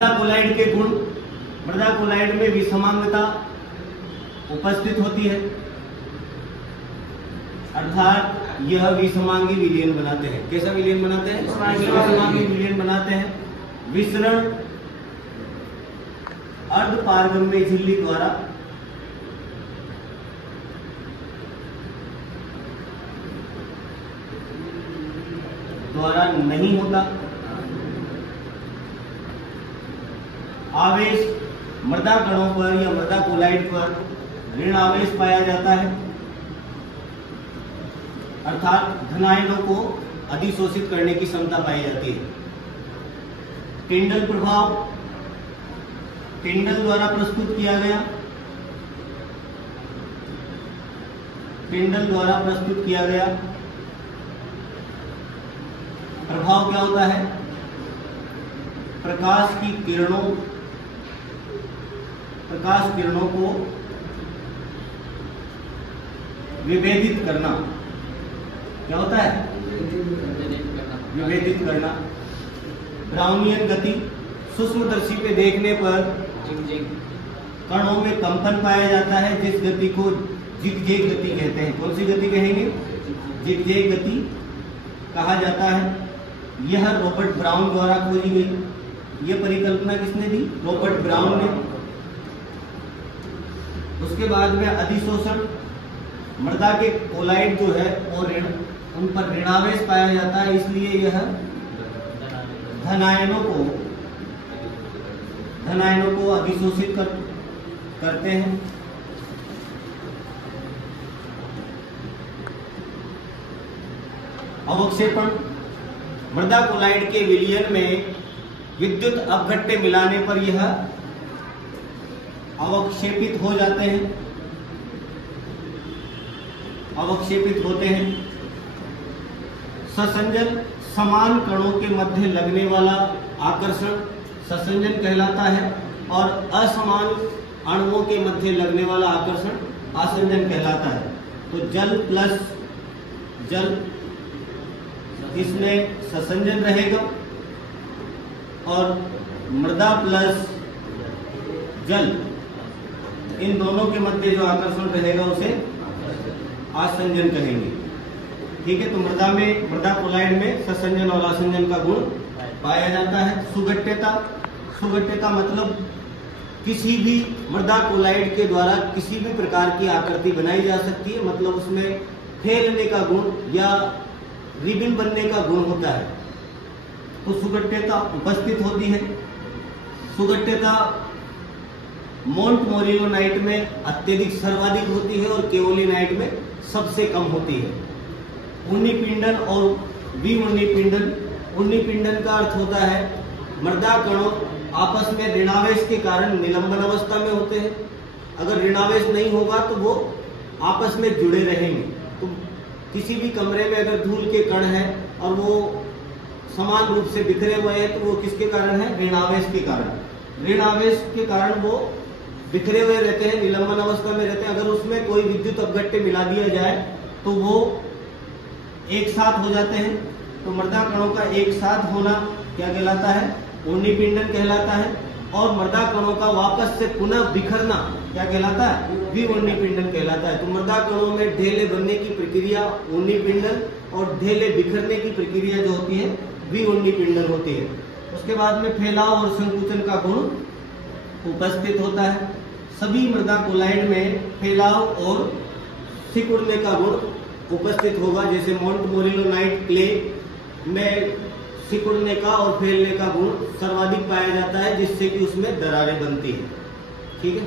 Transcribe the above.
मृदा कोलाइड के गुण। मृदा कोलाइड में विषमांगता उपस्थित होती है, अर्थात यह विषमांगी विलयन बनाते हैं। कैसा विलयन बनाते हैं? विषमांगी विलयन बनाते हैं। विसरण अर्धपारगम्य झिल्ली द्वारा नहीं होता। आवेश मृदा कणों पर या मृदा कोलाइड पर ऋण आवेश पाया जाता है, अर्थात धनायनों को अधिशोषित करने की क्षमता पाई जाती है। टिंडल प्रभाव टिंडल द्वारा प्रस्तुत किया गया। टिंडल द्वारा प्रस्तुत किया गया प्रभाव क्या होता है? प्रकाश किरणों को विभेदित करना। क्या होता है? विभेदित करना। ब्राउनियन गति, सूक्ष्मदर्शी पे देखने पर कणों में कंपन पाया जाता है, जिस गति को जिगजैग गति कहते हैं। कौन सी गति कहेंगे? जिगजैग गति कहा जाता है। यह रॉबर्ट ब्राउन द्वारा खोजी गई। यह परिकल्पना किसने दी? रॉबर्ट ब्राउन ने। उसके बाद में अधिशोषण, मृदा के कोलाइड जो है वो उन पर ऋणावेश पाया जाता है, इसलिए यह धनायनों को अधिशोषित करते हैं। अवक्षेपण, मृदा कोलाइड के विलयन में विद्युत अपघट्य मिलाने पर यह अवक्षेपित हो जाते हैं, अवक्षेपित होते हैं। ससंजन, समान कणों के मध्य लगने वाला आकर्षण ससंजन कहलाता है, और असमान अणुओं के मध्य लगने वाला आकर्षण आसंजन कहलाता है। तो जल प्लस जल, इसमें ससंजन रहेगा, और मृदा प्लस जल, इन दोनों के मध्य जो आकर्षण रहेगा उसे आसंजन कहेंगे। ठीक है, तो मृदा कोलाइड में ससंजन और आसंजन का गुण पाया जाता है। सुगठ्यता मतलब किसी भी मृदा कोलाइड के द्वारा किसी भी प्रकार की आकृति बनाई जा सकती है, मतलब उसमें फैलने का गुण या रिबन बनने का गुण होता है, तो सुगठ्यता उपस्थित होती है। सुगठ्यता मोंटमोरिलोनाइट में अत्यधिक सर्वाधिक होती है और केओलिनाइट में सबसे कम होती है। उन्नीपिंडन और विउन्नीपिंडन। उन्नीपिंडन का अर्थ होता है मृदा कणों आपस में ऋणावेश के कारण निलंबन अवस्था में होते हैं। अगर ऋणावेश नहीं होगा तो वो आपस में जुड़े रहेंगे। तो किसी भी कमरे में अगर धूल के कण हैं और वो समान रूप से बिखरे हुए हैं, तो वो किसके कारण है? ऋणावेश के कारण। ऋणावेश के कारण वो बिखरे हुए रहते हैं, निलंबन अवस्था में रहते हैं। अगर उसमें कोई विद्युत अपघट्य मिला दिया जाए तो वो एक साथ हो जाते हैं। तो मृदा कणों का एक साथ होना क्या कहलाता है? उन्नीपिंडन कहलाता है। और मृदा कणों का वापस से पुनः बिखरना क्या कहलाता है? विउन्नीपिंडन कहलाता है। तो मृदा कणों में ढेले बनने की प्रक्रिया उन्नीपिंडन और ढेले बिखरने की प्रक्रिया जो होती है विउन्नीपिंडन होती है। उसके बाद में फैलाव और संकुचन का गुण उपस्थित होता है। सभी मृदा कोलाइड में फैलाव और सिकुड़ने का गुण उपस्थित होगा। जैसे मोंटमोरिलोनाइट क्ले में सिकुड़ने का और फैलने का गुण सर्वाधिक पाया जाता है, जिससे कि उसमें दरारें बनती है। ठीक है।